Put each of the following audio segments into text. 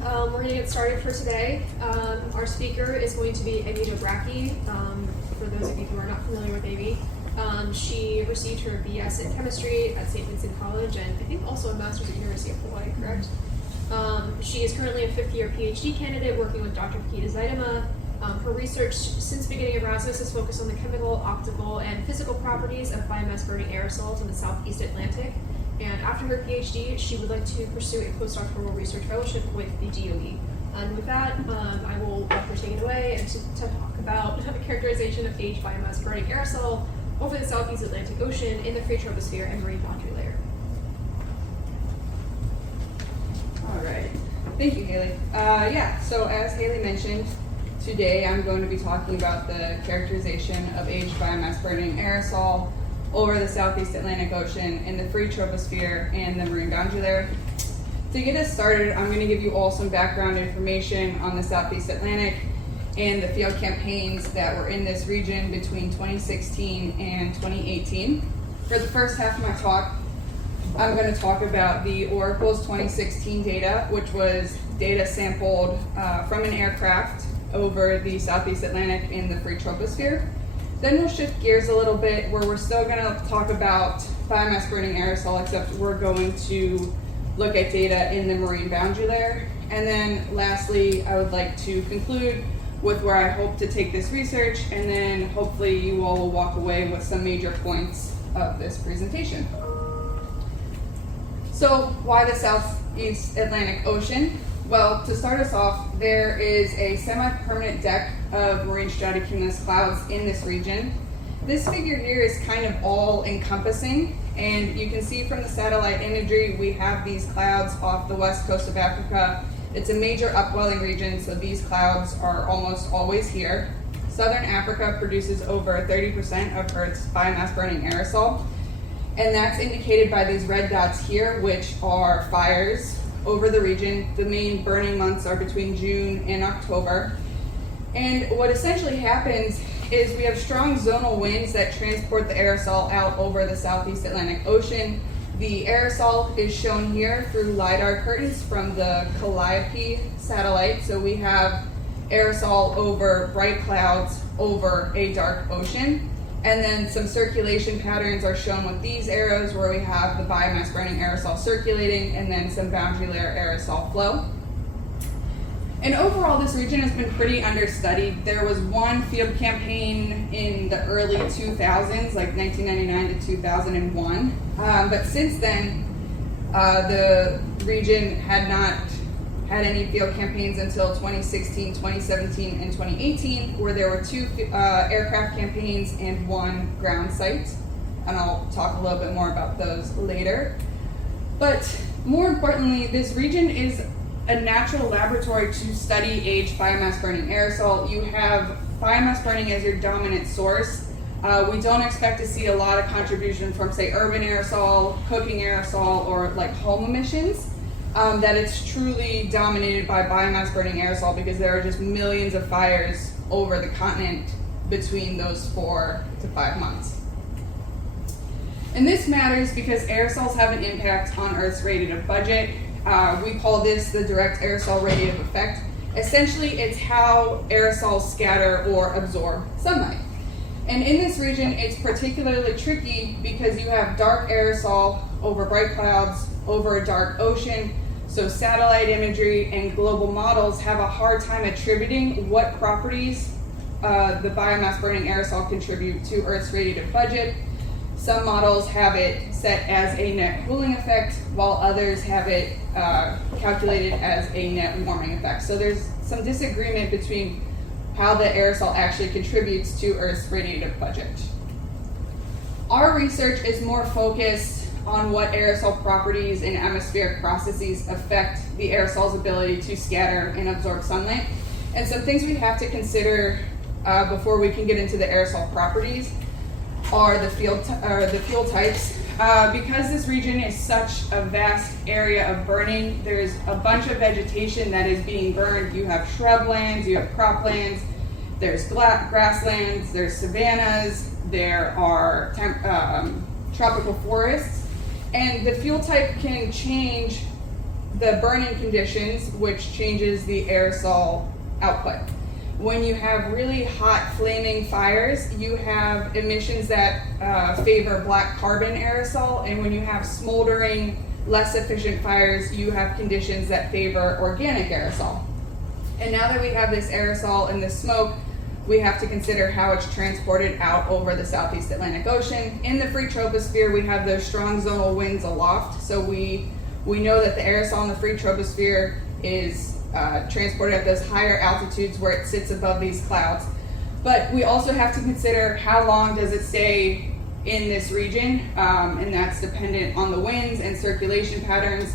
We're going to get started for today. Our speaker is going to be Amie Dobracki. For those of you who are not familiar with Amie, she received her BS in chemistry at St. Vincent College and I think also a master's at University of Hawaii, correct? She is currently a fifth-year PhD candidate working with Dr. Pakita Zaidama. Her research since the beginning of Erasmus has focused on the chemical, optical, and physical properties of biomass-burning aerosols in the Southeast Atlantic. And after her PhD, she would like to pursue a postdoctoral research fellowship with the DOE. And with that, I will let her take it away and to talk about the characterization of aged biomass-burning aerosol over the Southeast Atlantic Ocean in the free-tropospheric and marine boundary layer. All right. Thank you, Haley. So as Haley mentioned, today I'm going to be talking about the characterization of aged biomass-burning aerosol over the Southeast Atlantic Ocean in the free troposphere and the marine boundary layer. To get us started, I'm going to give you all some background information on the Southeast Atlantic and the field campaigns that were in this region between 2016 and 2018. For the first half of my talk, I'm going to talk about the Oracle's 2016 data, which was data sampled from an aircraft over the Southeast Atlantic in the free troposphere. Then we'll shift gears a little bit where we're still going to talk about biomass burning aerosol, except we're going to look at data in the marine boundary layer. And then lastly, I would like to conclude with where I hope to take this research, and then hopefully you all will walk away with some major points of this presentation. So why the Southeast Atlantic Ocean? Well, to start us off, there is a semi-permanent deck of marine stratocumulus clouds in this region. This figure here is kind of all-encompassing, and you can see from the satellite imagery we have these clouds off the west coast of Africa. It's a major upwelling region, so these clouds are almost always here. Southern Africa produces over 30% of Earth's biomass-burning aerosol, and that's indicated by these red dots here, which are fires over the region. The main burning months are between June and October. And what essentially happens is we have strong zonal winds that transport the aerosol out over the Southeast Atlantic Ocean. The aerosol is shown here through LiDAR curtains from the Calliope satellite. So we have aerosol over bright clouds over a dark ocean. And then some circulation patterns are shown with these arrows where we have the biomass burning aerosol circulating and then some boundary layer aerosol flow. And overall, this region has been pretty understudied. There was one field campaign in the early 2000s, like 1999 to 2001. But since then, the region had not had any field campaigns until 2016, 2017, and 2018, where there were two aircraft campaigns and one ground site. And I'll talk a little bit more about those later. But more importantly, this region is a natural laboratory to study aged biomass burning aerosol. You have biomass burning as your dominant source. We don't expect to see a lot of contribution from, say, urban aerosol, cooking aerosol, or like home emissions. That it's truly dominated by biomass burning aerosol because there are just millions of fires over the continent between those 4 to 5 months. And this matters because aerosols have an impact on Earth's radiative budget. We call this the direct aerosol radiative effect. Essentially, it's how aerosols scatter or absorb sunlight. And in this region, it's particularly tricky because you have dark aerosol over bright clouds, over a dark ocean. So satellite imagery and global models have a hard time attributing what properties the biomass burning aerosol contribute to Earth's radiative budget. Some models have it set as a net cooling effect, while others have it calculated as a net warming effect. So there's some disagreement between how the aerosol actually contributes to Earth's radiative budget. Our research is more focused on what aerosol properties and atmospheric processes affect the aerosol's ability to scatter and absorb sunlight. And some things we have to consider before we can get into the aerosol properties are the fuel types. Because this region is such a vast area of burning, there's a bunch of vegetation that is being burned. You have shrublands, you have croplands, there's grasslands, there's savannas, there are tropical forests. And the fuel type can change the burn-in conditions, which changes the aerosol output. When you have really hot flaming fires, you have emissions that favor black carbon aerosol, and when you have smoldering, less efficient fires, you have conditions that favor organic aerosol. And now that we have this aerosol and this smoke, we have to consider how it's transported out over the Southeast Atlantic Ocean. In the free troposphere, we have those strong zonal winds aloft, so we know that the aerosol in the free troposphere is transported at those higher altitudes where it sits above these clouds. But we also have to consider how long does it stay in this region, and that's dependent on the winds and circulation patterns,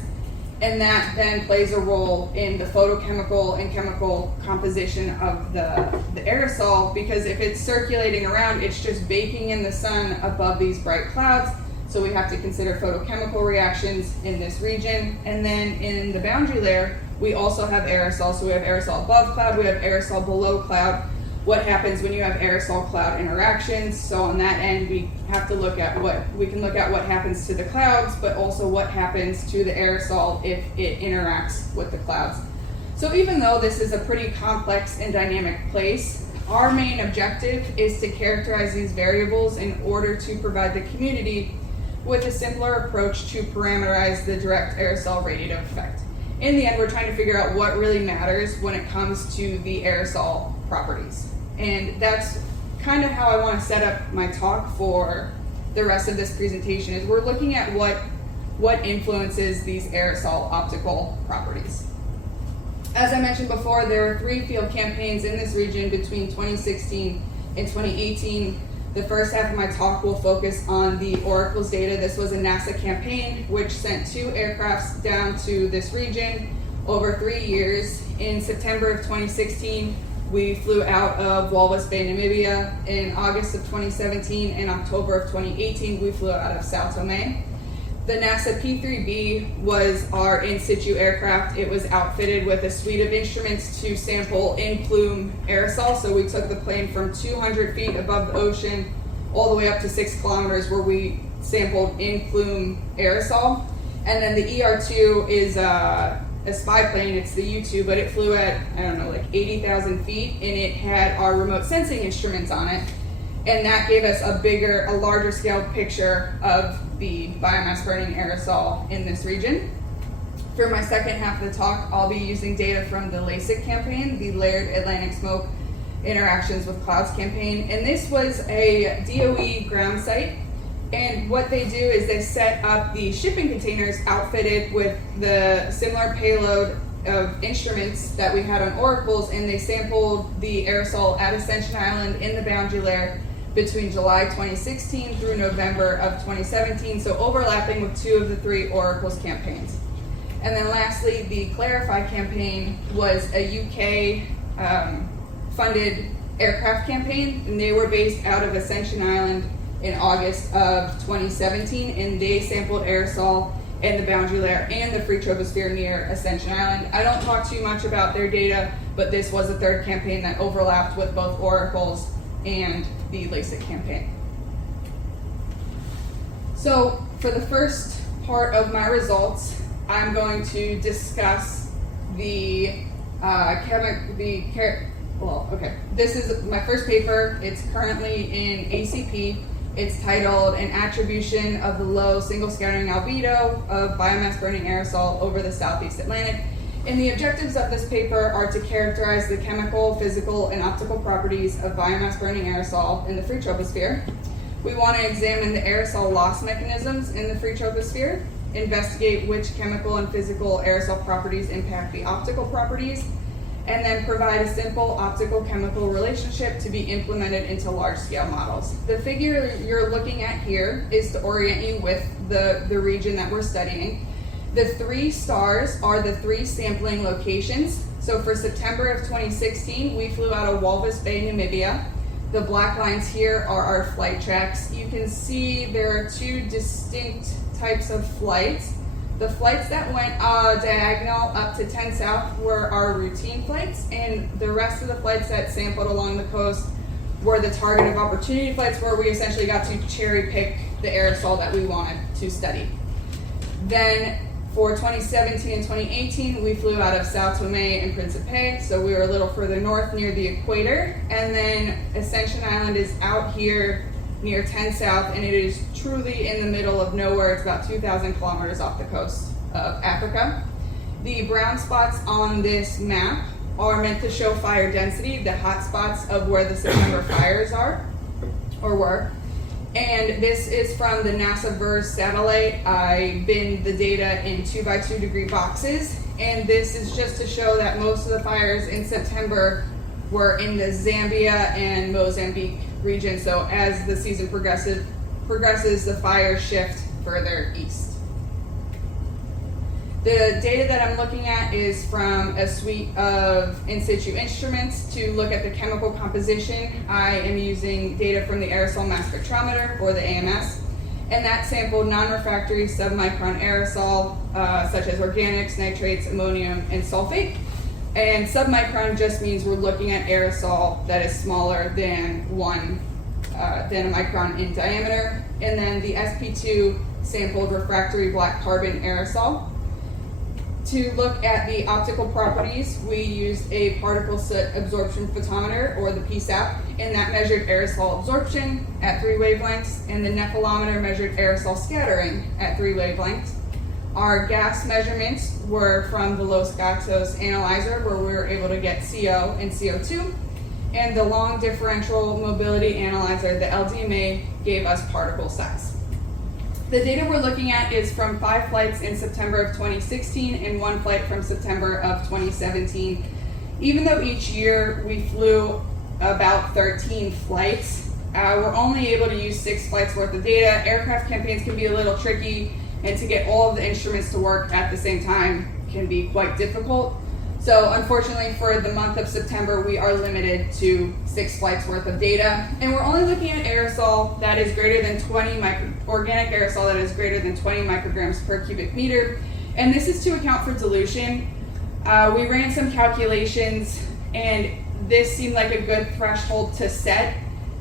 and that then plays a role in the photochemical and chemical composition of the aerosol, because if it's circulating around, it's just baking in the sun above these bright clouds. So we have to consider photochemical reactions in this region. And then in the boundary layer, we also have aerosol. So we have aerosol above cloud, we have aerosol below cloud. What happens when you have aerosol cloud interactions? So on that end, we have to look at what happens to the clouds, but also what happens to the aerosol if it interacts with the clouds. So even though this is a pretty complex and dynamic place, our main objective is to characterize these variables in order to provide the community with a simpler approach to parameterize the direct aerosol radiative effect. In the end, we're trying to figure out what really matters when it comes to the aerosol properties. And that's kind of how I want to set up my talk for the rest of this presentation, is we're looking at what influences these aerosol optical properties. As I mentioned before, there are 3 field campaigns in this region between 2016 and 2018. The first half of my talk will focus on the oracles data. This was a NASA campaign which sent 2 aircrafts down to this region over 3 years. In September of 2016, we flew out of Walvis Bay, Namibia. In August of 2017 and October of 2018, we flew out of Sao Tome. The NASA P-3B was our in-situ aircraft. It was outfitted with a suite of instruments to sample in plume aerosol. So we took the plane from 200 feet above the ocean all the way up to 6 kilometers where we sampled in plume aerosol. And then the ER-2 is a spy plane. It's the U-2, but it flew at, like 80,000 feet, and it had our remote sensing instruments on it. And that gave us a larger scale picture of the biomass burning aerosol in this region. For my second half of the talk, I'll be using data from the LASIK campaign, the Layered Atlantic Smoke Interactions with Clouds campaign. And this was a DOE ground site. And what they do is they set up the shipping containers outfitted with the similar payload of instruments that we had on oracles, and they sampled the aerosol at Ascension Island in the boundary layer between July 2016 through November of 2017, so overlapping with 2 of the 3 oracles campaigns. And then lastly, the Clarify campaign was a UK funded aircraft campaign, and they were based out of Ascension Island in August of 2017, and they sampled aerosol in the boundary layer and the free troposphere near Ascension Island. I don't talk too much about their data, but this was a 3rd campaign that overlapped with both oracles and the LASIK campaign. So for the first part of my results, I'm going to discuss this is my first paper. It's currently in ACP. It's titled An Attribution of the Low Single Scattering Albedo of Biomass Burning Aerosol over the Southeast Atlantic. And the objectives of this paper are to characterize the chemical, physical, and optical properties of biomass burning aerosol in the free troposphere. We want to examine the aerosol loss mechanisms in the free troposphere, investigate which chemical and physical aerosol properties impact the optical properties, and then provide a simple optical-chemical relationship to be implemented into large-scale models. The figure you're looking at here is to orient you with the region that we're studying. The 3 stars are the 3 sampling locations. So for September of 2016, we flew out of Walvis Bay, Namibia. The black lines here are our flight tracks. You can see there are 2 distinct types of flights. The flights that went diagonal up to 10 South were our routine flights, and the rest of the flights that sampled along the coast were the target of opportunity flights, where we essentially got to cherry pick the aerosol that we wanted to study. Then For 2017 and 2018, we flew out of Sao Tome and Principe, so we were a little further north near the equator. And then Ascension Island is out here near 10 South, and it is truly in the middle of nowhere. It's about 2,000 kilometers off the coast of Africa. The brown spots on this map are meant to show fire density, the hot spots of where the September fires are, or were. And this is from the NASA VERS satellite. I binned the data in 2x2 degree boxes, and this is just to show that most of the fires in September were in the Zambia and Mozambique region. So as the season progresses, the fires shift further east. The data that I'm looking at is from a suite of in situ instruments to look at the chemical composition. I am using data from the Aerosol mass spectrometer, or the AMS, and that sampled non-refractory submicron aerosol, such as organics, nitrates, ammonium, and sulfate. And submicron just means we're looking at aerosol that is smaller than a micron in diameter. And then the SP2 sampled refractory black carbon aerosol. To look at the optical properties, we used a particle soot absorption photometer, or the PSAP, and that measured aerosol absorption at 3 wavelengths, and the nephelometer measured aerosol scattering at 3 wavelengths. Our gas measurements were from the Los Gatos analyzer, where we were able to get CO and CO2, and the long differential mobility analyzer, the LDMA, gave us particle size. The data we're looking at is from 5 flights in September of 2016 and 1 flight from September of 2017. Even though each year we flew about 13 flights, we're only able to use 6 flights worth of data. Aircraft campaigns can be a little tricky, and to get all of the instruments to work at the same time can be quite difficult. So unfortunately for the month of September, we are limited to 6 flights worth of data. And we're only looking at aerosol that is greater than 20 organic aerosol that is greater than 20 micrograms per cubic meter. And this is to account for dilution. We ran some calculations, and this seemed like a good threshold to set,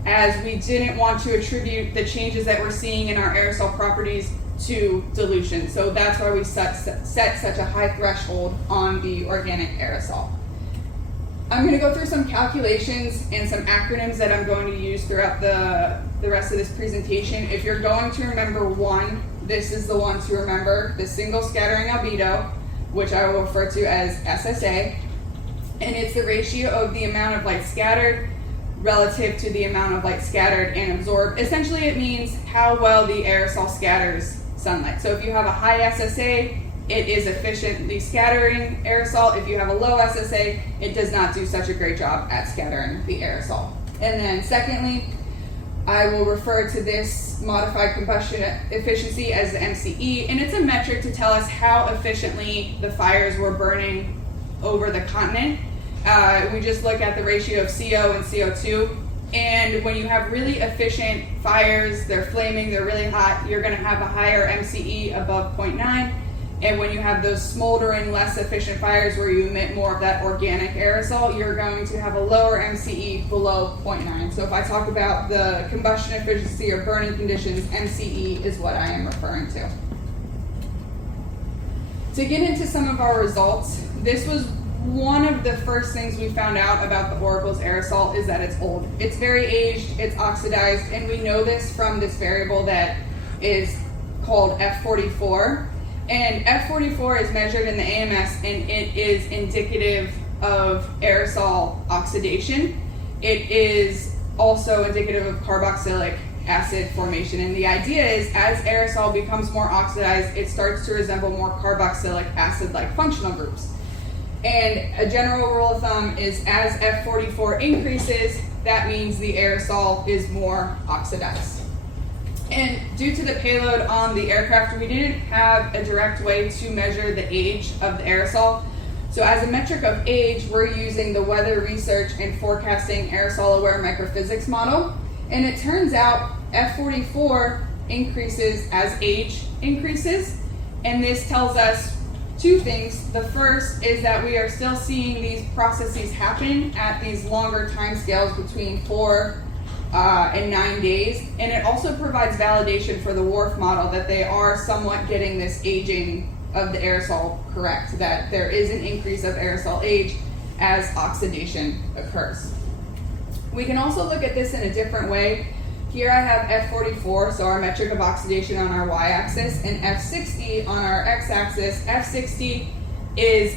as we didn't want to attribute the changes that we're seeing in our aerosol properties to dilution. So that's why we set such a high threshold on the organic aerosol. I'm going to go through some calculations and some acronyms that I'm going to use throughout the rest of this presentation. If you're going to remember one, this is the one to remember: the single scattering albedo, which I will refer to as SSA, and it's the ratio of the amount of light scattered relative to the amount of light scattered and absorbed. Essentially, it means how well the aerosol scatters sunlight. So if you have a high SSA, it is efficiently scattering aerosol. If you have a low SSA, it does not do such a great job at scattering the aerosol. And then secondly, I will refer to this modified combustion efficiency as the MCE, and it's a metric to tell us how efficiently the fires were burning over the continent. We just look at the ratio of CO and CO2. And when you have really efficient fires, they're flaming, they're really hot, you're going to have a higher MCE above 0.9. And when you have those smoldering, less efficient fires where you emit more of that organic aerosol, you're going to have a lower MCE below 0.9. So if I talk about the combustion efficiency or burning conditions, MCE is what I am referring to. To get into some of our results, this was one of the first things we found out about the Oracle's aerosol is that it's old. It's very aged, it's oxidized, and we know this from this variable that is called F44. And F44 is measured in the AMS, and it is indicative of aerosol oxidation. It is also indicative of carboxylic acid formation. And the idea is, as aerosol becomes more oxidized, it starts to resemble more carboxylic acid-like functional groups. And a general rule of thumb is, as F44 increases, that means the aerosol is more oxidized. And due to the payload on the aircraft, we didn't have a direct way to measure the age of the aerosol. So as a metric of age, we're using the Weather Research and Forecasting Aerosol Aware Microphysics model. And it turns out F44 increases as age increases. And this tells us 2 things. The first is that we are still seeing these processes happen at these longer time scales between 4 and 9 days. And it also provides validation for the WRF model that they are somewhat getting this aging of the aerosol correct, that there is an increase of aerosol age as oxidation occurs. We can also look at this in a different way. Here I have F44, so our metric of oxidation on our y-axis, and F60 on our x-axis. F60 is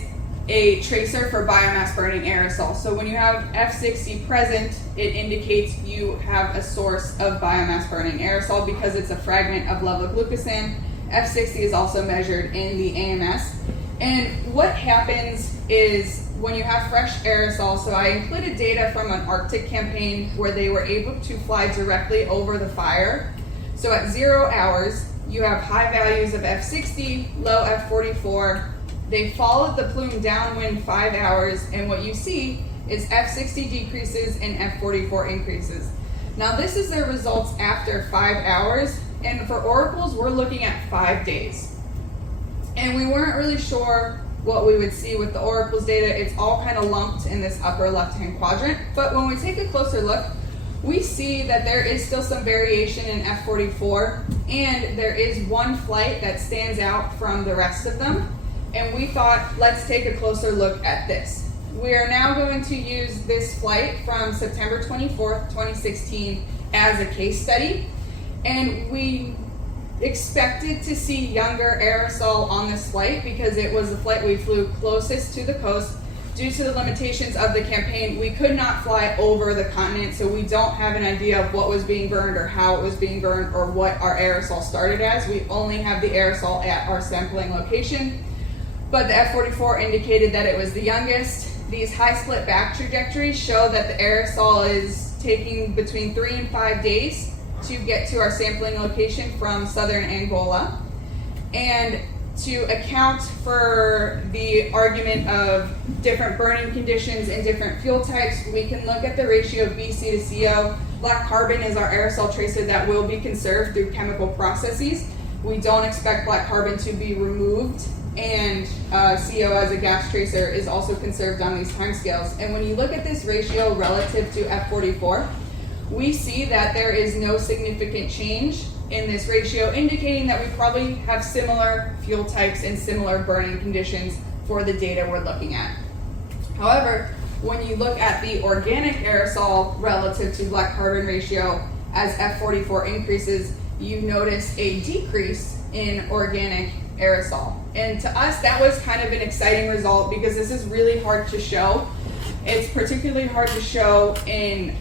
a tracer for biomass burning aerosol. So when you have F60 present, it indicates you have a source of biomass burning aerosol because it's a fragment of levolglucosan. F60 is also measured in the AMS. And what happens is when you have fresh aerosol, so I included data from an Arctic campaign where they were able to fly directly over the fire. So at 0 hours, you have high values of F60, low F44. They followed the plume downwind 5 hours, and what you see is F60 decreases and F44 increases. Now this is their results after 5 hours, and for oracles, we're looking at 5 days. And we weren't really sure what we would see with the oracles data. It's all kind of lumped in this upper left-hand quadrant. But when we take a closer look, we see that there is still some variation in F44, and there is one flight that stands out from the rest of them. And we thought, let's take a closer look at this. We are now going to use this flight from September 24th, 2016 as a case study. And we expected to see younger aerosol on this flight because it was the flight we flew closest to the coast. Due to the limitations of the campaign, we could not fly over the continent, so we don't have an idea of what was being burned or how it was being burned or what our aerosol started as. We only have the aerosol at our sampling location. But the F44 indicated that it was the youngest. These high split back trajectories show that the aerosol is taking between 3 and 5 days to get to our sampling location from southern Angola. And to account for the argument of different burning conditions and different fuel types, we can look at the ratio of BC to CO. Black carbon is our aerosol tracer that will be conserved through chemical processes. We don't expect black carbon to be removed, and CO as a gas tracer is also conserved on these timescales. And when you look at this ratio relative to F44, we see that there is no significant change in this ratio, indicating that we probably have similar fuel types and similar burning conditions for the data we're looking at. However, when you look at the organic aerosol relative to black carbon ratio, as F44 increases, you notice a decrease in organic aerosol. And to us, that was kind of an exciting result because this is really hard to show. It's particularly hard to show in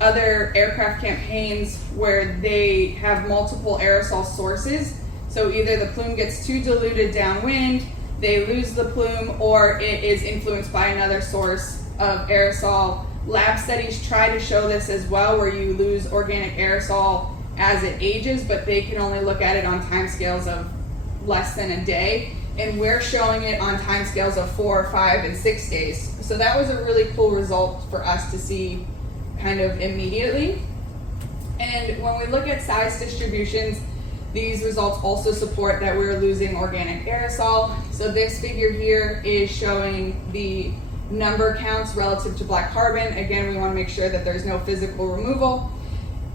other aircraft campaigns where they have multiple aerosol sources. So either the plume gets too diluted downwind, they lose the plume, or it is influenced by another source of aerosol. Lab studies try to show this as well, where you lose organic aerosol as it ages, but they can only look at it on timescales of less than a day. And we're showing it on timescales of 4, 5, and 6 days. So that was a really cool result for us to see kind of immediately. And when we look at size distributions, these results also support that we're losing organic aerosol. So this figure here is showing the number counts relative to black carbon. Again, we want to make sure that there's no physical removal.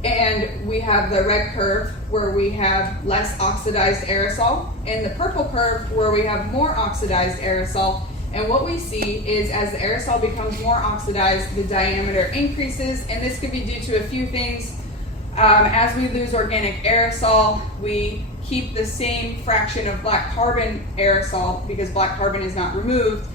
And we have the red curve where we have less oxidized aerosol, and the purple curve where we have more oxidized aerosol. And what we see is as the aerosol becomes more oxidized, the diameter increases, and this could be due to a few things. As we lose organic aerosol, we keep the same fraction of black carbon aerosol because black carbon is not removed.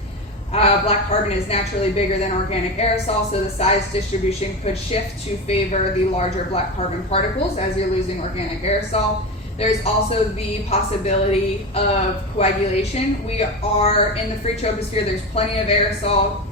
Black carbon is naturally bigger than organic aerosol, so the size distribution could shift to favor the larger black carbon particles as you're losing organic aerosol. There's also the possibility of coagulation. We are in the free troposphere, there's plenty of aerosol.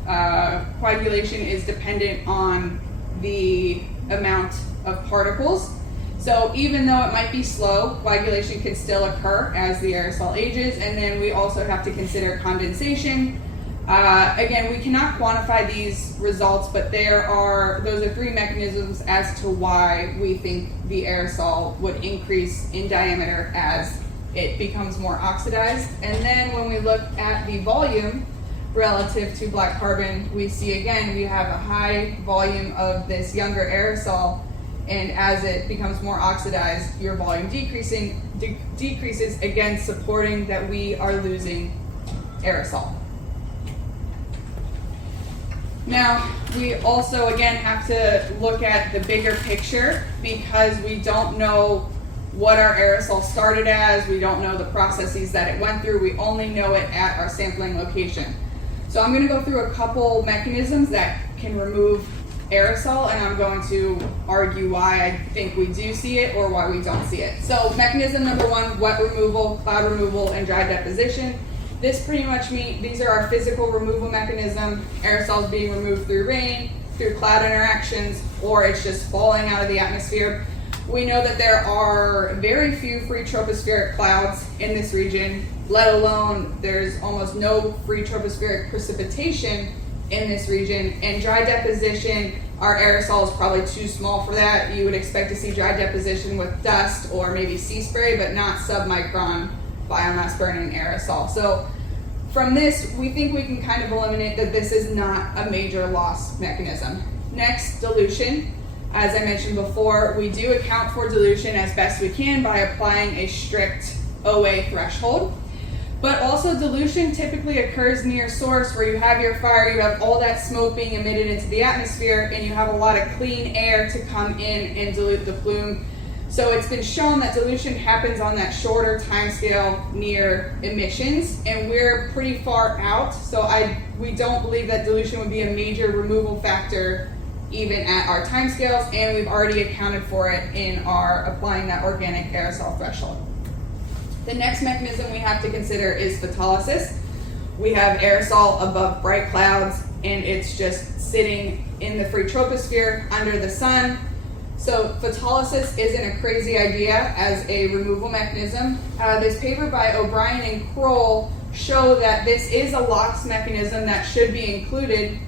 Coagulation is dependent on the amount of particles. So even though it might be slow, coagulation can still occur as the aerosol ages. And then we also have to consider condensation. Again, we cannot quantify these results, but those are 3 mechanisms as to why we think the aerosol would increase in diameter as it becomes more oxidized. And then when we look at the volume relative to black carbon, we see again we have a high volume of this younger aerosol, and as it becomes more oxidized, your volume decreases, again supporting that we are losing aerosol. Now, we also again have to look at the bigger picture because we don't know what our aerosol started as, we don't know the processes that it went through, we only know it at our sampling location. So I'm going to go through a couple mechanisms that can remove aerosol, and I'm going to argue why I think we do see it or why we don't see it. So mechanism number one, wet removal, cloud removal, and dry deposition. This pretty much these are our physical removal mechanism. Aerosols being removed through rain, through cloud interactions, or it's just falling out of the atmosphere. We know that there are very few free-tropospheric clouds in this region, let alone there's almost no free-tropospheric precipitation in this region. And dry deposition, our aerosol is probably too small for that. You would expect to see dry deposition with dust or maybe sea spray, but not submicron biomass burning aerosol. So from this, we think we can kind of eliminate that this is not a major loss mechanism. Next, dilution. As I mentioned before, we do account for dilution as best we can by applying a strict OA threshold. But also dilution typically occurs near source where you have your fire, you have all that smoke being emitted into the atmosphere, and you have a lot of clean air to come in and dilute the plume. So it's been shown that dilution happens on that shorter time scale near emissions, and we're pretty far out, so we don't believe that dilution would be a major removal factor even at our time scales, and we've already accounted for it in our applying that organic aerosol threshold. The next mechanism we have to consider is photolysis. We have aerosol above bright clouds, and it's just sitting in the free troposphere under the sun. So photolysis isn't a crazy idea as a removal mechanism. This paper by O'Brien and Kroll show that this is a loss mechanism that should be included,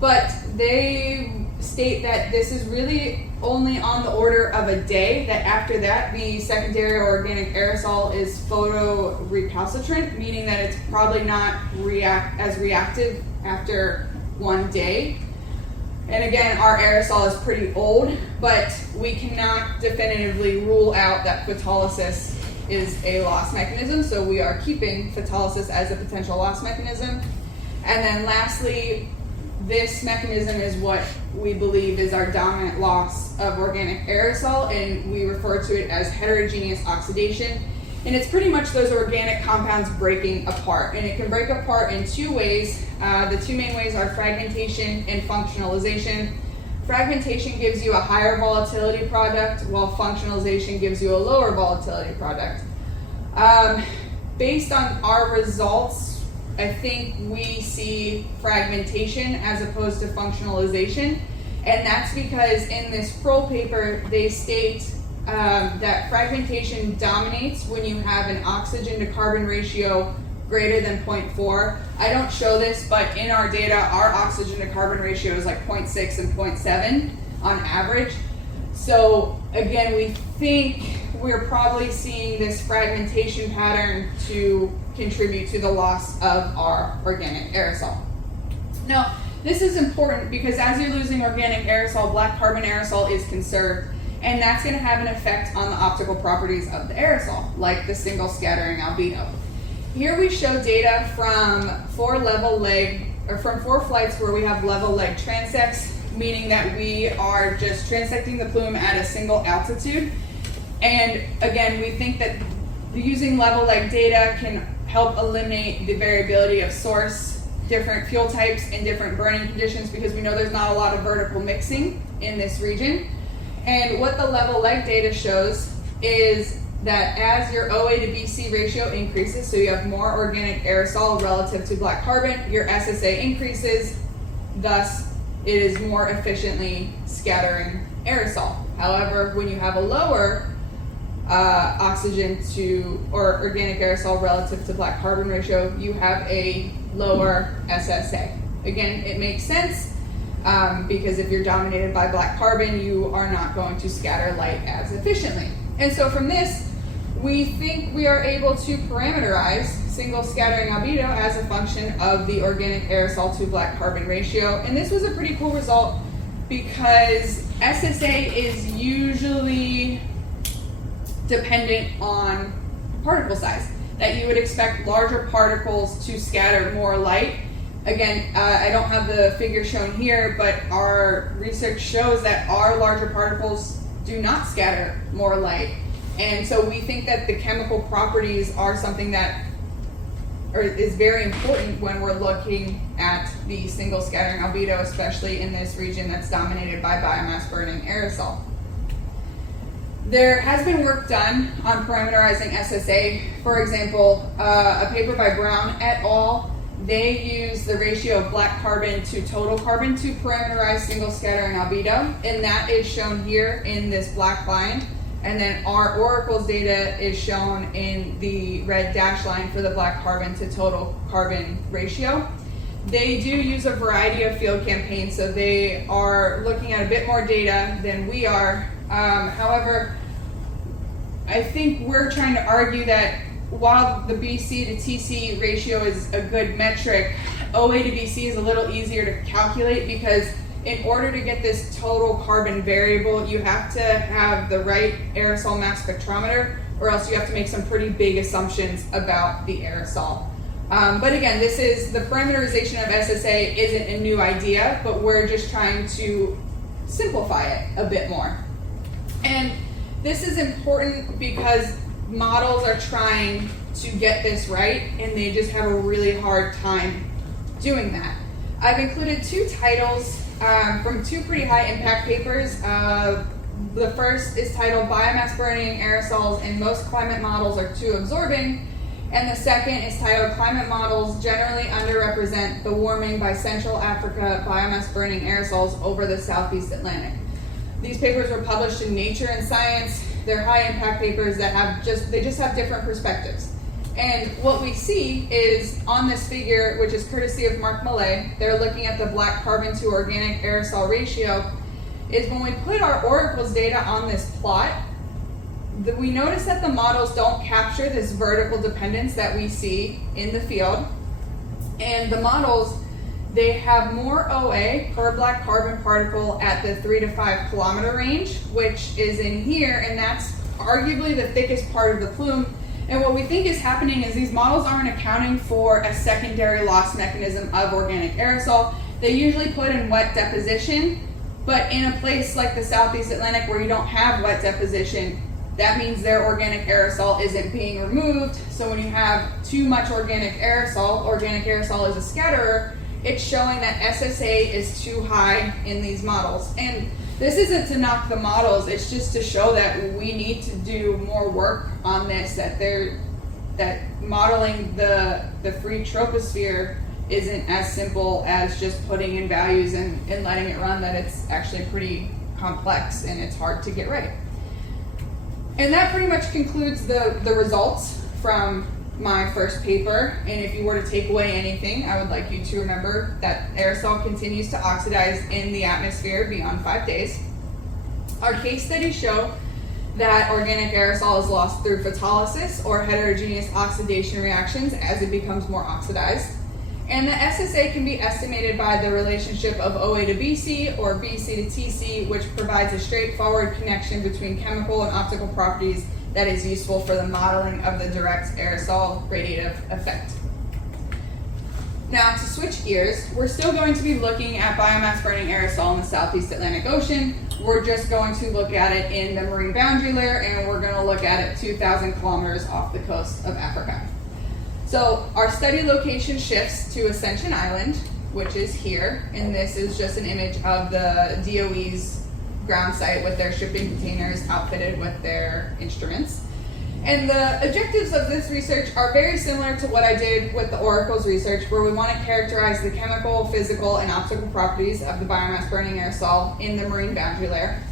but they state that this is really only on the order of a day, that after that the secondary organic aerosol is photorecalcitrant, meaning that it's probably not as reactive after one day. And again, our aerosol is pretty old, but we cannot definitively rule out that photolysis is a loss mechanism, so we are keeping photolysis as a potential loss mechanism. And then lastly, this mechanism is what we believe is our dominant loss of organic aerosol, and we refer to it as heterogeneous oxidation. And it's pretty much those organic compounds breaking apart, and it can break apart in two ways. The two main ways are fragmentation and functionalization. Fragmentation gives you a higher volatility product, while functionalization gives you a lower volatility product. Based on our results, I think we see fragmentation as opposed to functionalization, and that's because in this Kroll paper they state that fragmentation dominates when you have an oxygen to carbon ratio greater than 0.4. I don't show this, but in our data, our oxygen to carbon ratio is like 0.6 and 0.7 on average. So again, we think we're probably seeing this fragmentation pattern to contribute to the loss of our organic aerosol. Now, this is important because as you're losing organic aerosol, black carbon aerosol is conserved, and that's going to have an effect on the optical properties of the aerosol, like the single scattering albedo. Here we show data from four flights where we have level leg transects, meaning that we are just transecting the plume at a single altitude. And again, we think that using level leg data can help eliminate the variability of source, different fuel types, and different burning conditions, because we know there's not a lot of vertical mixing in this region. And what the level leg data shows is that as your OA to BC ratio increases, so you have more organic aerosol relative to black carbon, your SSA increases, thus it is more efficiently scattering aerosol. However, when you have a lower oxygen to or organic aerosol relative to black carbon ratio, you have a lower SSA. Again, it makes sense because if you're dominated by black carbon, you are not going to scatter light as efficiently. And so from this, we think we are able to parameterize single scattering albedo as a function of the organic aerosol to black carbon ratio. And this was a pretty cool result because SSA is usually dependent on particle size, that you would expect larger particles to scatter more light. Again, I don't have the figure shown here, but our research shows that our larger particles do not scatter more light. And so we think that the chemical properties are something that is very important when we're looking at the single scattering albedo, especially in this region that's dominated by biomass burning aerosol. There has been work done on parameterizing SSA. For example, a paper by Brown et al. They use the ratio of black carbon to total carbon to parameterize single scattering albedo, and that is shown here in this black line. And then our oracle's data is shown in the red dashed line for the black carbon to total carbon ratio. They do use a variety of field campaigns, so they are looking at a bit more data than we are. However, I think we're trying to argue that while the BC to TC ratio is a good metric, OA to BC is a little easier to calculate, because in order to get this total carbon variable, you have to have the right aerosol mass spectrometer, or else you have to make some pretty big assumptions about the aerosol. But again, this is the parameterization of SSA isn't a new idea, but we're just trying to simplify it a bit more. And this is important because models are trying to get this right, and they just have a really hard time doing that. I've included two titles from two pretty high impact papers. The first is titled Biomass Burning Aerosols in Most Climate Models Are Too Absorbing, and the second is titled Climate Models Generally Underrepresent the Warming by Central Africa Biomass Burning Aerosols Over the Southeast Atlantic. These papers were published in Nature and Science. They're high impact papers that have just have different perspectives. And what we see is on this figure, which is courtesy of Mark Millay, they're looking at the black carbon to organic aerosol ratio, is when we put our oracles data on this plot, we notice that the models don't capture this vertical dependence that we see in the field. And the models, they have more OA per black carbon particle at the 3 to 5 kilometer range, which is in here, and that's arguably the thickest part of the plume. And what we think is happening is these models aren't accounting for a secondary loss mechanism of organic aerosol. They usually put in wet deposition, but in a place like the Southeast Atlantic where you don't have wet deposition, that means their organic aerosol isn't being removed. So when you have too much organic aerosol is a scatterer, it's showing that SSA is too high in these models. And this isn't to knock the models, it's just to show that we need to do more work on this, that modeling the free troposphere isn't as simple as just putting in values and letting it run, that it's actually pretty complex and it's hard to get right. And that pretty much concludes the results from my first paper. And if you were to take away anything, I would like you to remember that aerosol continues to oxidize in the atmosphere beyond 5 days. Our case studies show that organic aerosol is lost through photolysis or heterogeneous oxidation reactions as it becomes more oxidized. And the SSA can be estimated by the relationship of OA to BC or BC to TC, which provides a straightforward connection between chemical and optical properties that is useful for the modeling of the direct aerosol radiative effect. Now, to switch gears, we're still going to be looking at biomass burning aerosol in the Southeast Atlantic Ocean. We're just going to look at it in the marine boundary layer, and we're going to look at it 2,000 kilometers off the coast of Africa. So our study location shifts to Ascension Island, which is here, and this is just an image of the DOE's ground site with their shipping containers outfitted with their instruments. And the objectives of this research are very similar to what I did with the oracles research, where we want to characterize the chemical, physical, and optical properties of the biomass burning aerosol in the marine boundary layer.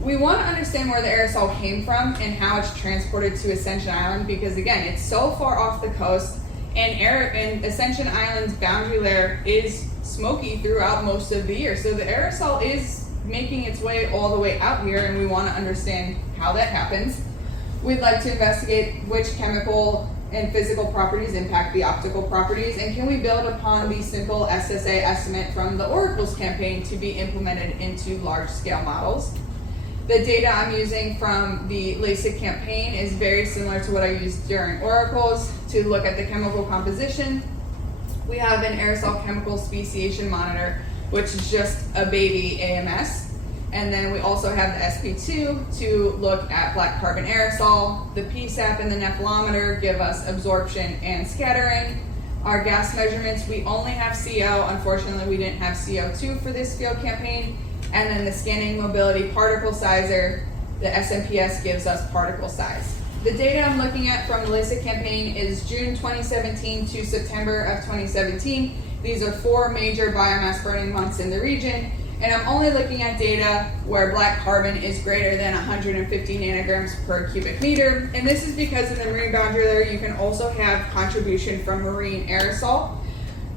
We want to understand where the aerosol came from and how it's transported to Ascension Island, because again, it's so far off the coast, and Ascension Island's boundary layer is smoky throughout most of the year. So the aerosol is making its way all the way out here, and we want to understand how that happens. We'd like to investigate which chemical and physical properties impact the optical properties, and can we build upon the simple SSA estimate from the Oracles campaign to be implemented into large-scale models. The data I'm using from the LASIK campaign is very similar to what I used during Oracles to look at the chemical composition. We have an aerosol chemical speciation monitor, which is just a baby AMS. And then we also have the SP2 to look at black carbon aerosol. The PSAP and the nephelometer give us absorption and scattering. Our gas measurements, we only have CO. Unfortunately, we didn't have CO2 for this field campaign. And then the scanning mobility particle sizer, the SMPS, gives us particle size. The data I'm looking at from the LASIK campaign is June 2017 to September of 2017. These are 4 major biomass burning months in the region. And I'm only looking at data where black carbon is greater than 150 nanograms per cubic meter. And this is because in the marine boundary layer, you can also have contribution from marine aerosol.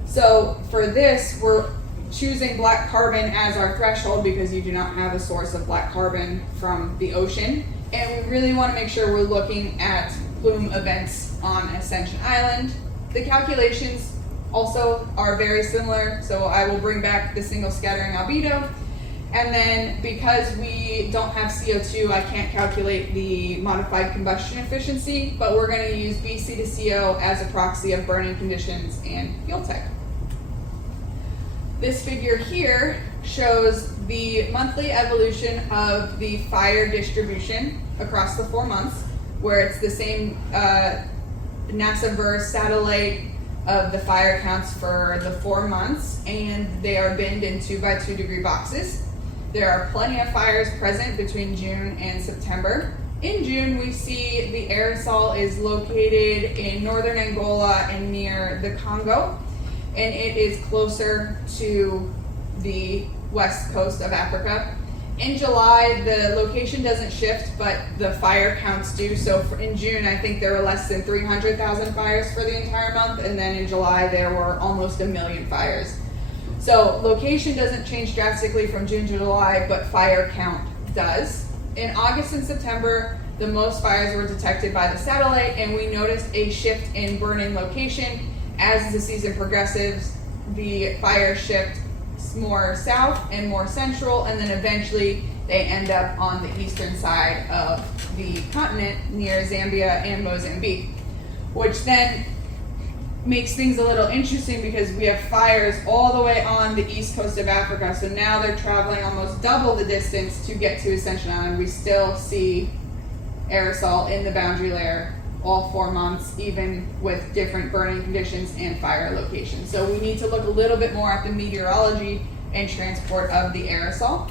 So for this, we're choosing black carbon as our threshold because you do not have a source of black carbon from the ocean. And we really want to make sure we're looking at plume events on Ascension Island. The calculations also are very similar, so I will bring back the single scattering albedo. And then because we don't have CO2, I can't calculate the modified combustion efficiency, but we're going to use BC to CO as a proxy of burning conditions and fuel type. This figure here shows the monthly evolution of the fire distribution across the 4 months, where it's the same NASA verse satellite of the fire counts for the 4 months, and they are binned in 2x2 degree boxes. There are plenty of fires present between June and September. In June, we see the aerosol is located in northern Angola and near the Congo, and it is closer to the west coast of Africa. In July, the location doesn't shift, but the fire counts do. So in June, I think there were less than 300,000 fires for the entire month, and then in July, there were almost 1 million fires. So location doesn't change drastically from June to July, but fire count does. In August and September, the most fires were detected by the satellite, and we noticed a shift in burning location. As the season progresses, the fire shift more south and more central, and then eventually they end up on the eastern side of the continent near Zambia and Mozambique, which then makes things a little interesting because we have fires all the way on the east coast of Africa. So now they're traveling almost double the distance to get to Ascension Island. We still see aerosol in the boundary layer all 4 months, even with different burning conditions and fire locations. So we need to look a little bit more at the meteorology and transport of the aerosol.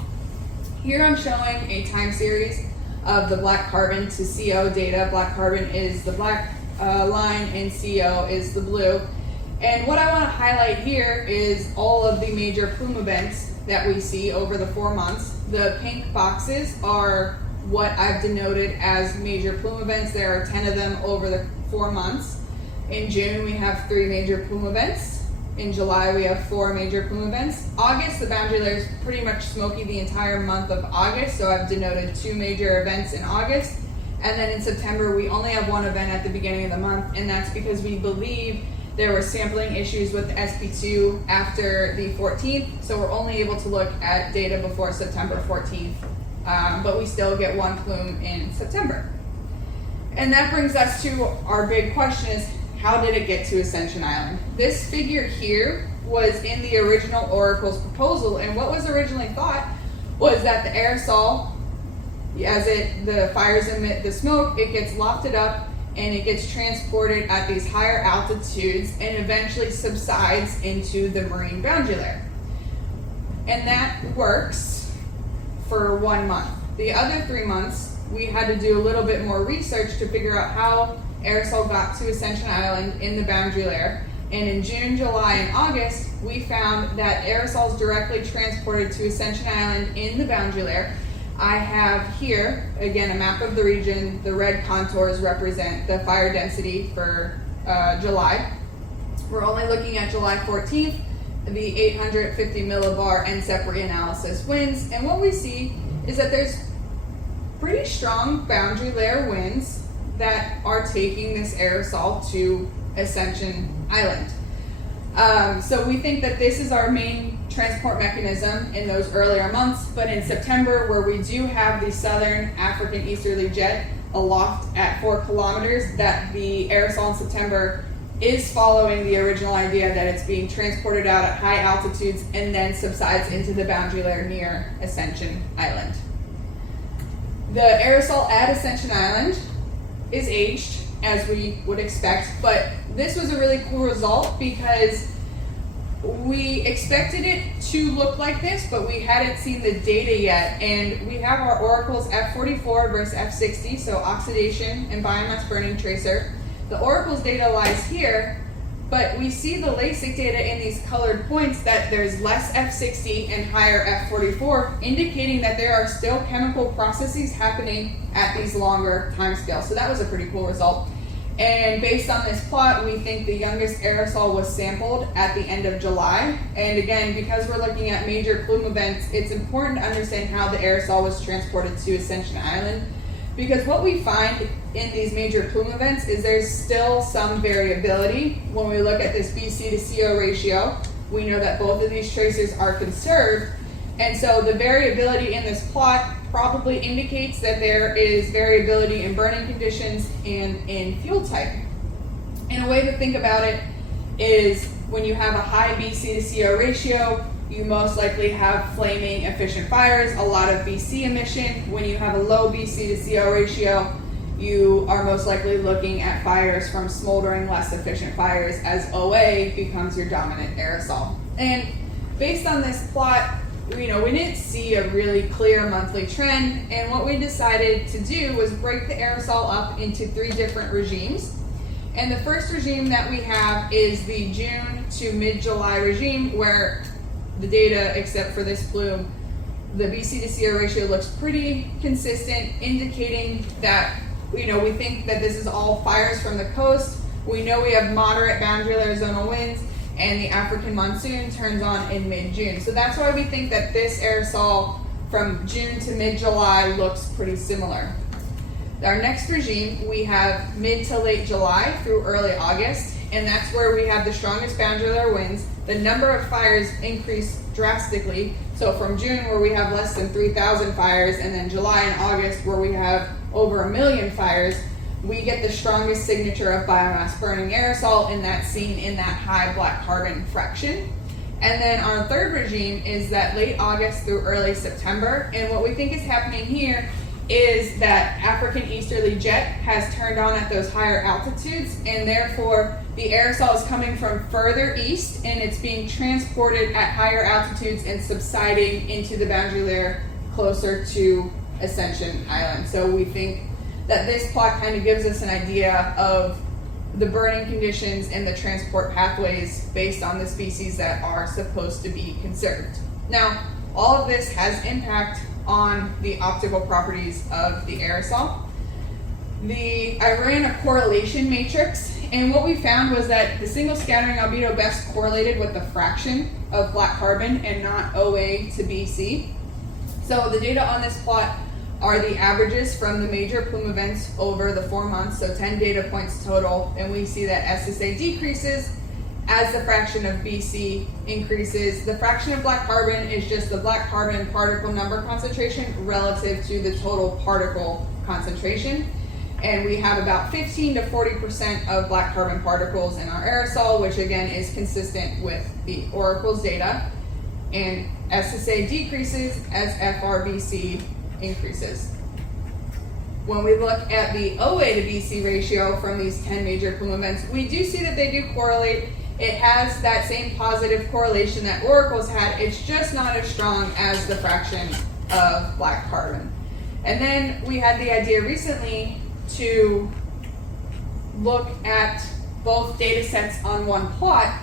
Here I'm showing a time series of the black carbon to CO data. Black carbon is the black line and CO is the blue. And what I want to highlight here is all of the major plume events that we see over the 4 months. The pink boxes are what I've denoted as major plume events. There are 10 of them over the 4 months. In June, we have 3 major plume events. In July, we have 4 major plume events. August, the boundary layer is pretty much smoky the entire month of August, so I've denoted 2 major events in August. And then in September, we only have 1 event at the beginning of the month, and that's because we believe there were sampling issues with the SP2 after the 14th, so we're only able to look at data before September 14th. But we still get 1 plume in September. And that brings us to our big question is, how did it get to Ascension Island? This figure here was in the original Oracle's proposal, and what was originally thought was that the aerosol, as the fires emit the smoke, it gets lofted up and it gets transported at these higher altitudes and eventually subsides into the marine boundary layer. And that works for 1 month. The other 3 months, we had to do a little bit more research to figure out how aerosol got to Ascension Island in the boundary layer. And in June, July, and August, we found that aerosols directly transported to Ascension Island in the boundary layer. I have here, again, a map of the region. The red contours represent the fire density for July. We're only looking at July 14th, the 850 millibar NCEP reanalysis winds. And what we see is that there's pretty strong boundary layer winds that are taking this aerosol to Ascension Island. So we think that this is our main transport mechanism in those earlier months, but in September, where we do have the southern African easterly jet aloft at 4 kilometers, that the aerosol in September is following the original idea that it's being transported out at high altitudes and then subsides into the boundary layer near Ascension Island. The aerosol at Ascension Island is aged, as we would expect, but this was a really cool result because we expected it to look like this, but we hadn't seen the data yet. And we have our oracles F44 versus F60, so oxidation and biomass burning tracer. The oracles data lies here, but we see the LASIK data in these colored points that there's less F60 and higher F44, indicating that there are still chemical processes happening at these longer timescales. So that was a pretty cool result. And based on this plot, we think the youngest aerosol was sampled at the end of July. And again, because we're looking at major plume events, it's important to understand how the aerosol was transported to Ascension Island. Because what we find in these major plume events is there's still some variability. When we look at this BC to CO ratio, we know that both of these tracers are conserved. And so the variability in this plot probably indicates that there is variability in burning conditions and in fuel type. And a way to think about it is when you have a high BC to CO ratio, you most likely have flaming efficient fires, a lot of BC emission. When you have a low BC to CO ratio, you are most likely looking at fires from smoldering, less efficient fires, as OA becomes your dominant aerosol. And based on this plot, we didn't see a really clear monthly trend, and what we decided to do was break the aerosol up into 3 different regimes. And the first regime that we have is the June to mid-July regime, where the data, except for this plume, the BC to CO ratio looks pretty consistent, indicating that we think that this is all fires from the coast. We know we have moderate boundary layer zonal winds, and the African monsoon turns on in mid-June. So that's why we think that this aerosol from June to mid-July looks pretty similar. Our next regime, we have mid to late July through early August, and that's where we have the strongest boundary layer winds. The number of fires increase drastically. So from June, where we have less than 3,000 fires, and then July and August, where we have over 1 million fires, we get the strongest signature of biomass burning aerosol, and that's seen in that high black carbon fraction. And then our third regime is that late August through early September. And what we think is happening here is that African easterly jet has turned on at those higher altitudes, and therefore the aerosol is coming from further east and it's being transported at higher altitudes and subsiding into the boundary layer closer to Ascension Island. So we think that this plot kind of gives us an idea of the burning conditions and the transport pathways based on the species that are supposed to be conserved. Now, all of this has impact on the optical properties of the aerosol. I ran a correlation matrix, and what we found was that the single scattering albedo best correlated with the fraction of black carbon and not OA to BC. So the data on this plot are the averages from the major plume events over the 4 months, so 10 data points total, and we see that SSA decreases as the fraction of BC increases. The fraction of black carbon is just the black carbon particle number concentration relative to the total particle concentration. And we have about 15 to 40% of black carbon particles in our aerosol, which again is consistent with the oracles data. And SSA decreases as FRBC increases. When we look at the OA to BC ratio from these 10 major plume events, we do see that they do correlate. It has that same positive correlation that oracles had. It's just not as strong as the fraction of black carbon. And then we had the idea recently to look at both data sets on one plot.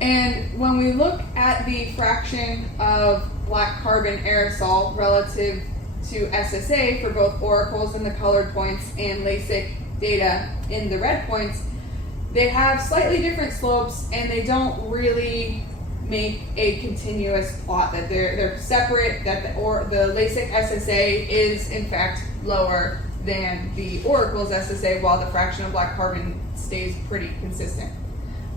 And when we look at the fraction of black carbon aerosol relative to SSA for both oracles in the colored points and LASIK data in the red points, they have slightly different slopes, and they don't really make a continuous plot, that they're separate, that the LASIK SSA is in fact lower than the oracle's SSA, while the fraction of black carbon stays pretty consistent.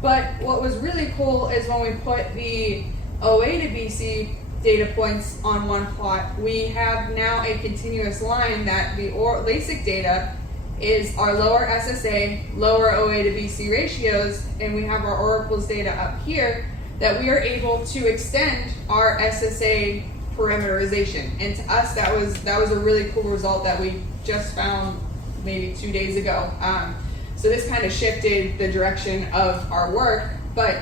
But what was really cool is when we put the OA to BC data points on one plot, we have now a continuous line that the LASIK data is our lower SSA, lower OA to BC ratios, and we have our oracles data up here, that we are able to extend our SSA parameterization. And to us, that was a really cool result that we just found maybe 2 days ago. So this kind of shifted the direction of our work, but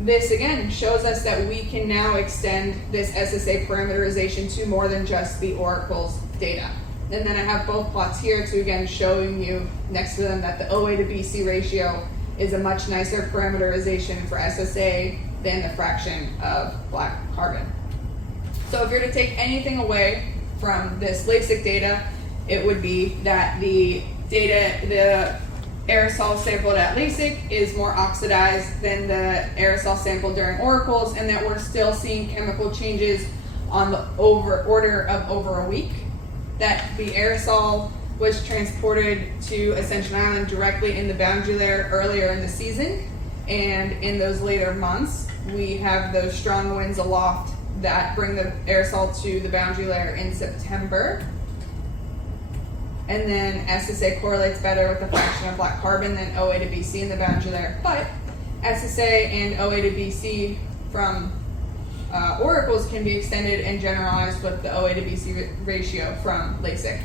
this again shows us that we can now extend this SSA parameterization to more than just the oracles data. And then I have both plots here to again showing you next to them that the OA to BC ratio is a much nicer parameterization for SSA than the fraction of black carbon. So if you're to take anything away from this LASIK data, it would be that the aerosol sampled at LASIK is more oxidized than the aerosol sampled during oracles, and that we're still seeing chemical changes on the order of over a week. That the aerosol was transported to Ascension Island directly in the boundary layer earlier in the season, and in those later months we have those strong winds aloft that bring the aerosol to the boundary layer in September. And then SSA correlates better with the fraction of black carbon than OA to BC in the boundary layer. But SSA and OA to BC from oracles can be extended and generalized with the OA to BC ratio from LASIK.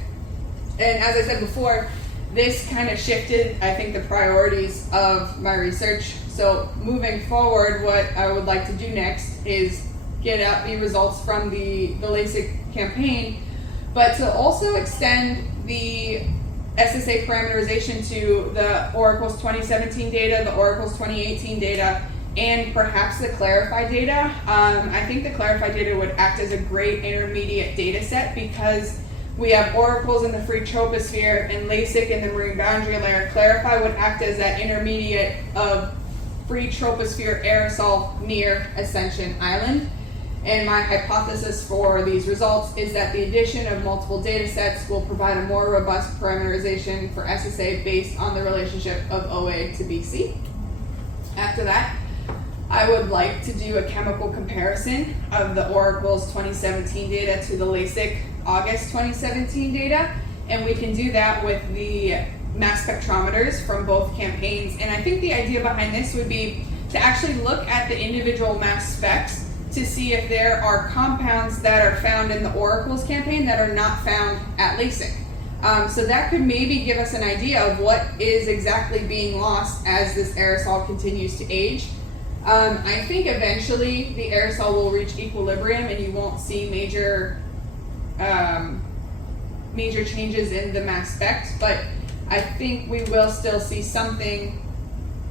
And as I said before, this kind of shifted, I think, the priorities of my research. So moving forward, what I would like to do next is get out the results from the LASIK campaign, but to also extend the SSA parameterization to the oracles 2017 data, the oracles 2018 data, and perhaps the clarified data. I think the clarified data would act as a great intermediate data set because we have oracles in the free-troposphere and LASIK in the marine boundary layer. Clarify would act as that intermediate of free-troposphere aerosol near Ascension Island. And my hypothesis for these results is that the addition of multiple data sets will provide a more robust parameterization for SSA based on the relationship of OA to BC. After that, I would like to do a chemical comparison of the oracles 2017 data to the LASIK August 2017 data, and we can do that with the mass spectrometers from both campaigns. And I think the idea behind this would be to actually look at the individual mass specs to see if there are compounds that are found in the oracles campaign that are not found at LASIK. So that could maybe give us an idea of what is exactly being lost as this aerosol continues to age. I think eventually the aerosol will reach equilibrium and you won't see major changes in the mass specs, but I think we will still see something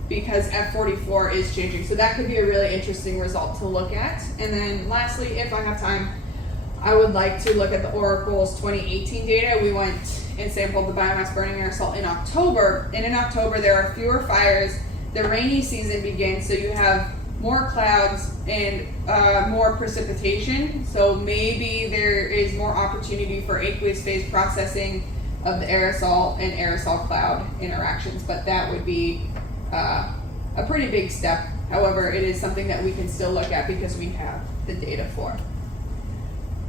because F44 is changing. So that could be a really interesting result to look at. And then lastly, if I have time, I would like to look at the oracles 2018 data. We went and sampled the biomass burning aerosol in October, and in October there are fewer fires. The rainy season begins, so you have more clouds and more precipitation. So maybe there is more opportunity for aqueous phase processing of the aerosol and aerosol cloud interactions, but that would be a pretty big step. However, it is something that we can still look at because we have the data for.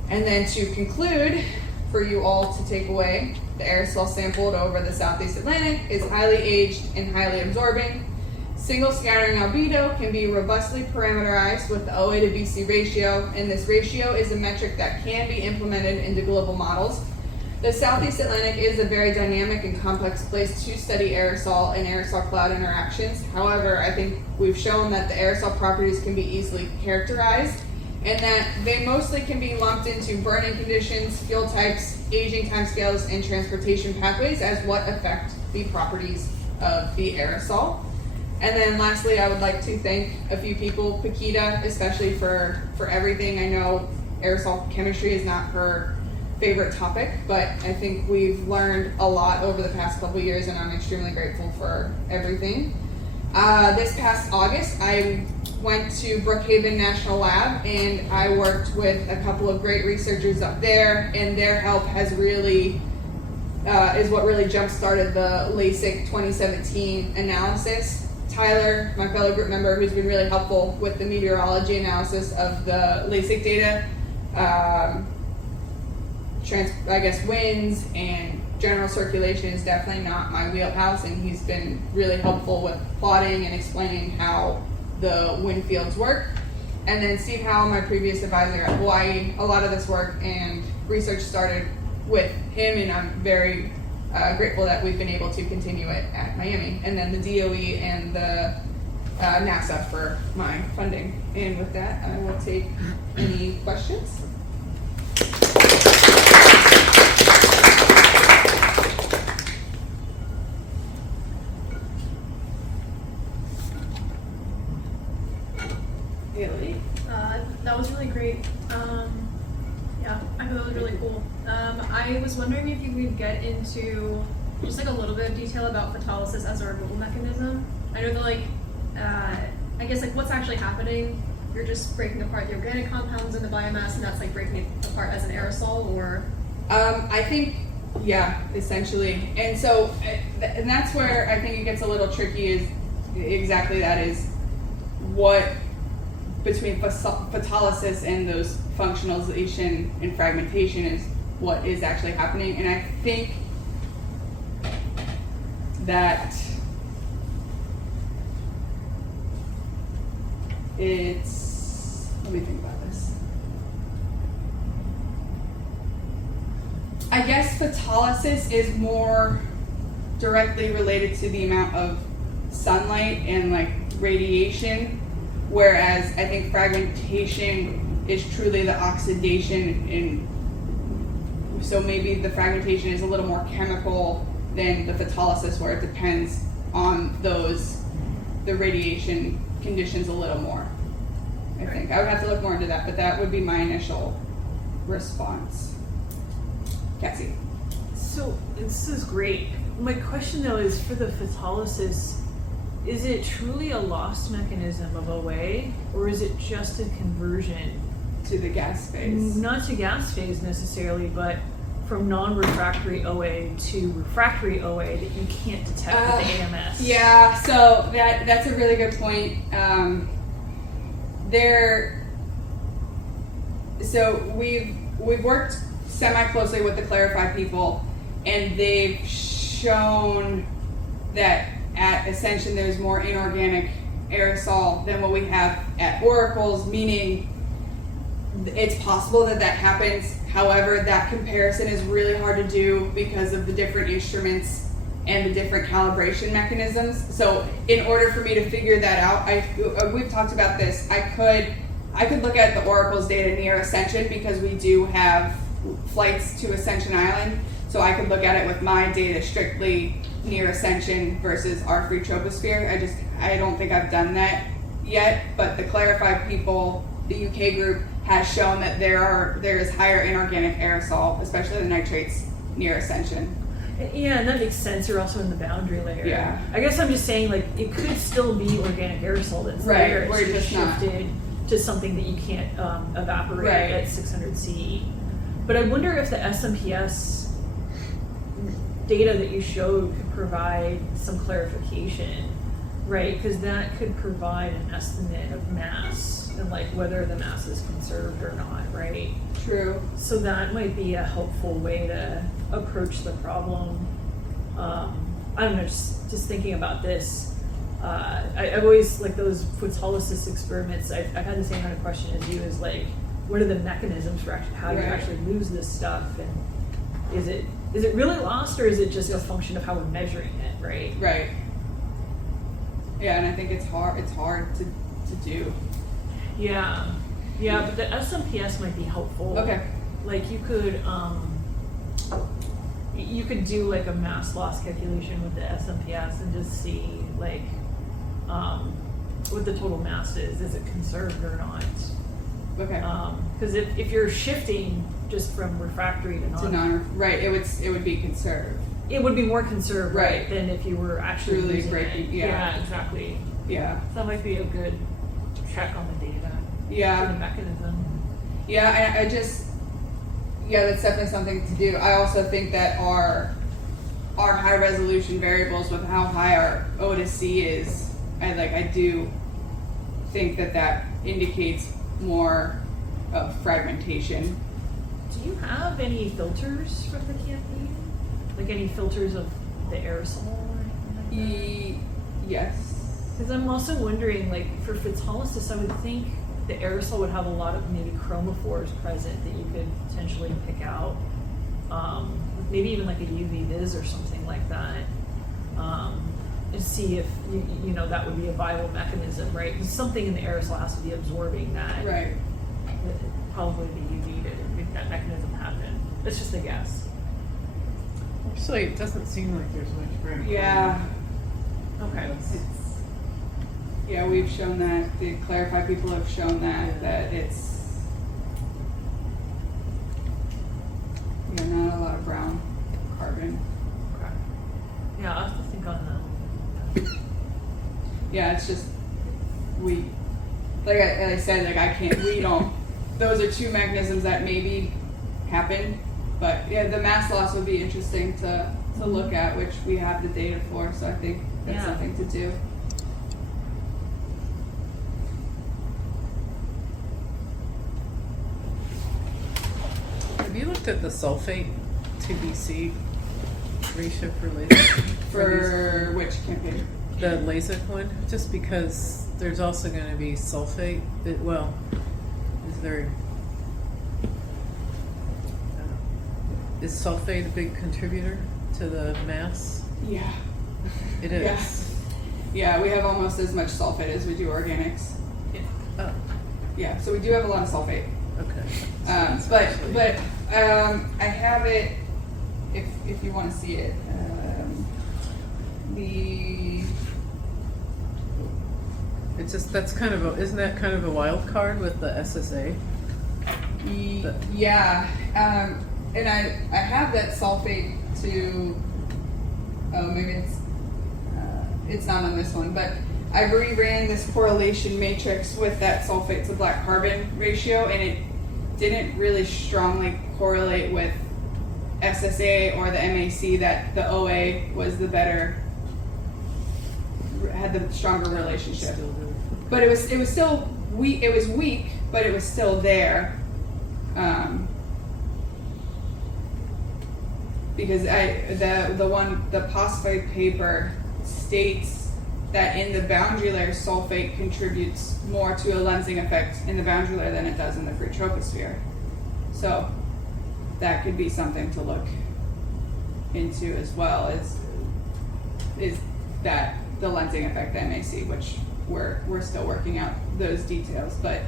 And then to conclude, for you all to take away, the aerosol sampled over the Southeast Atlantic is highly aged and highly absorbing. Single scattering albedo can be robustly parameterized with the OA to BC ratio, and this ratio is a metric that can be implemented into global models. The Southeast Atlantic is a very dynamic and complex place to study aerosol and aerosol cloud interactions. However, I think we've shown that the aerosol properties can be easily characterized and that they mostly can be lumped into burning conditions, fuel types, aging timescales, and transportation pathways as what affect the properties of the aerosol. And then lastly, I would like to thank a few people, Paquita especially for everything. I know aerosol chemistry is not her favorite topic, but I think we've learned a lot over the past couple years, and I'm extremely grateful for everything. This past August, I went to Brookhaven National Lab, and I worked with a couple of great researchers up there, and their help has really is what really jump-started the LASIK 2017 analysis. Tyler, my fellow group member, who's been really helpful with the meteorology analysis of the LASIK data, winds and general circulation is definitely not my wheelhouse, and he's been really helpful with plotting and explaining how the wind fields work. And then Steve Howell, my previous advisor at Hawaii, a lot of this work and research started with him, and I'm very grateful that we've been able to continue it at Miami. And then the DOE and the NASA for my funding. And with that, I will take any questions. Haley? That was really great. Yeah, I thought it was really cool. I was wondering if you could get into just like a little bit of detail about photolysis as a removal mechanism. I know that I guess like what's actually happening. You're just breaking apart the organic compounds in the biomass, and that's like breaking it apart as an aerosol, or? I think, yeah, essentially. And so, and that's where I think it gets a little tricky, is exactly that, is what between photolysis and those functionalization and fragmentation is what is actually happening. And I think that it's, let me think about this. I guess photolysis is more directly related to the amount of sunlight and like radiation, whereas I think fragmentation is truly the oxidation, and so maybe the fragmentation is a little more chemical than the photolysis, where it depends on the radiation conditions a little more. I think I would have to look more into that, but that would be my initial response. Cassie. So this is great. My question though is, for the photolysis, is it truly a loss mechanism of OA, or is it just a conversion To the gas phase. not to gas phase necessarily, but from non-refractory OA to refractory OA that you can't detect with the AMS? Yeah, so that's a really good point. So we've worked semi-closely with the Clarify people, and they've shown that at Ascension there's more inorganic aerosol than what we have at Oracle's, meaning it's possible that happens. However, that comparison is really hard to do because of the different instruments and the different calibration mechanisms. So in order for me to figure that out, we've talked about this, I could look at the Oracle's data near Ascension, because we do have flights to Ascension Island. So I could look at it with my data strictly near Ascension versus our free troposphere. I don't think I've done that yet, but the Clarify people, the UK group, has shown that there is higher inorganic aerosol, especially the nitrates, near Ascension. Yeah, and that makes sense. You're also in the boundary layer. Yeah. I guess I'm just saying, like, it could still be organic aerosol that's Right, there. we're It's just not. shifted to something that you can't evaporate Right. at 600 CE. But I wonder if the SMPS data that you showed could provide some clarification, right? Because that could provide an estimate of mass and like whether the mass is conserved or not, right? True. So that might be a helpful way to approach the problem. I don't know, just thinking about this. I've always, like those photolysis experiments, I've had the same kind of question as you, is like, what are the mechanisms for actually, how you Right. actually lose this stuff? And is it really lost, or is it just a function of how we're measuring it, right? Right. Yeah, and I think it's hard to do. Yeah, but the SMPS might be helpful. Okay. Like you could do like a mass loss calculation with the SMPS and just see like what the total mass is. Is it conserved or not? Okay. Because if you're shifting just from refractory to Right, it would be conserved. it would be more conserved, Right. than if you were actually Truly losing breaking- it. yeah. Exactly. Yeah. So that might be a good check on the data for Yeah. the mechanism. Yeah, that's definitely something to do. I also think that our our high resolution variables with how high our O to C is, I do think that indicates more of fragmentation. Do you have any filters from the campaign? Like any filters of the aerosol or anything like that? Yes. Because I'm also wondering, like, for photolysis, I would think the aerosol would have a lot of maybe chromophores present that you could potentially pick out. Maybe even like a UV vis or something like that. And see if, you know, that would be a viable mechanism, right? Because something in the aerosol has to be absorbing that. Right. Probably the UV to make that mechanism happen. It's just a guess. Actually, it doesn't seem like there's much variability. Yeah. Okay. Yeah, we've shown that. The Clarify people have shown that it's not a lot of brown carbon. Okay. Yeah, I'll have to think on that. Yeah, it's just like I said, those are two mechanisms that maybe happen, but yeah, the mass loss would be interesting to look at, which we have the data for, so I think that's something to do. Have you looked at the sulfate to BC ratio for LASIK? For which campaign? The LASIK one, just because there's also going to be sulfate. Is sulfate a big contributor to the mass? Yeah. It is. Yeah, we have almost as much sulfate as we do organics. Oh, Yeah, so we do have a lot of sulfate. okay. But I have it, if you want to see it. It's just, isn't that kind of a wild card with the SSA? Yeah, and I have that sulfate to, maybe it's not on this one, but I reran this correlation matrix with that sulfate to black carbon ratio, and it didn't really strongly correlate with SSA or the MAC, that the OA was the better, had the stronger relationship. Still do. But it was still weak. It was weak, but it was still there. Because the phosphate paper states that in the boundary layer, sulfate contributes more to a lensing effect in the boundary layer than it does in the free troposphere. So that could be something to look into as well. Is that the lensing effect that MAC, which we're still working out those details, but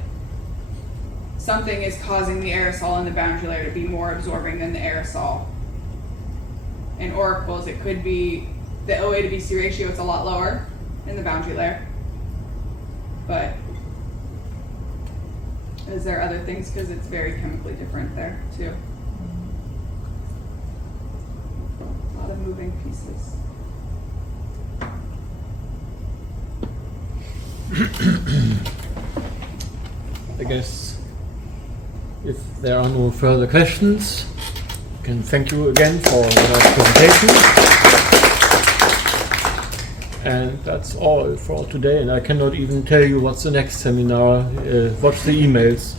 something is causing the aerosol in the boundary layer to be more absorbing than the aerosol. In oracles, it could be the OA to BC ratio, it's a lot lower in the boundary layer. But is there other things? Because it's very chemically different there too. A lot of moving pieces. I guess if there are no further questions, I can thank you again for the presentation. And that's all for today, and I cannot even tell you what's the next seminar. Watch the emails.